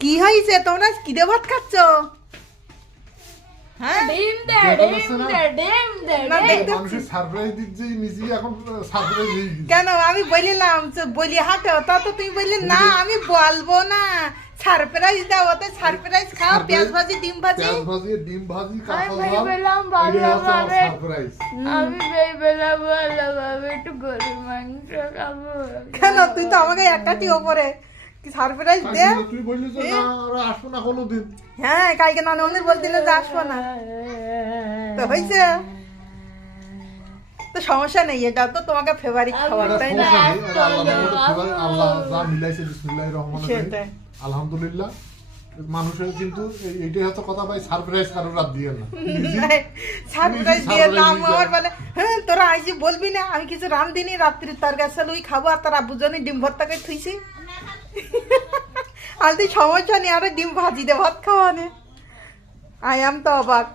কি হয়েছে? তোমরা কি দিয়ে ভাত খাচ্ছ? হ্যাঁ? ডিম দে ডিম দে ডিম দে না, দেখতে সারপ্রাইজ দিচ্ছে নিজেই এখন সারপ্রাইজ হয়ে গেছে। কেন? আমি বলিলাম যে বলি হাঁটো তা তো তুমি বললে না আমি বলব না। সারপ্রাইজ দাও ওতে সারপ্রাইজ খাও পেঁয়াজ ভাজি ডিম ভাজি। পেঁয়াজ ভাজি ডিম ভাজি কাঁচা আমি। সারপ্রাইজ আমি ভালোভাবে একটু গরুর মাংস খাব। কেন? তুই তো আমাকে একাটি ওপরে সারপ্রাইজ দে তুই বললি যে না ওরা আসব না কোনোদিন হ্যাঁ কালকে নানা অনেক বলছিল যে আসব না তো হয়েছে তো সমস্যা নেই এটা তো তোমাকে ফেভারিট খাবার তাই না আল্লাহ যা মিলাইছে বিসমিল্লাহির রহমানির রহিম। আলহামদুলিল্লাহ মানুষের কিন্তু এইটাই হচ্ছে কথা ভাই সারপ্রাইজ কারও রাত দিয়ে না সারপ্রাইজ দিয়ে আমার বলে হ্যাঁ তোরা আইসি বলবি না আমি কিছু রান্ধিনি রাত্রি তার কাছে লুই খাব আর তার আব্বুর জন্য ডিম ভর্তা করে থুইছি আর তুই সমস্যা নেই আরে ডিম ভাজি দে ভাত খাওয়ানে আই আম তো অবাক।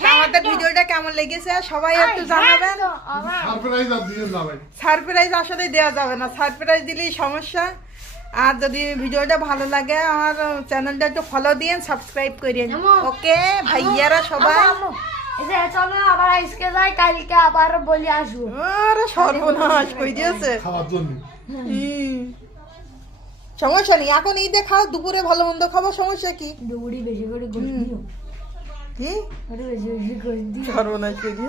তা আমাদের ভিডিওটা কেমন লেগেছে সবাই একটু জানাবেন? সারপ্রাইজ আর দিয়ে না সারপ্রাইজ আসলে দেওয়া যাবে না সারপ্রাইজ দিলেই সমস্যা। আর যদি ভিডিওটা ভালো লাগে আমার চ্যানেলটা একটু ফলো দিন সাবস্ক্রাইব করিয়েন। এমন। ওকে ভাইয়ারা সবাই। এসে চলো আবার আজকে যাই কালকে আবার বলি আসব। আরে সর্বনাশ কই দিয়েছে খাওয়ার জন্য। সমস্যা নেই। এখন এই দেখাও দুপুরে ভালো মন্দ খাব সমস্যা কি? ডুবুরি বেশি করে কি? সর্বনাশ দিয়েছে।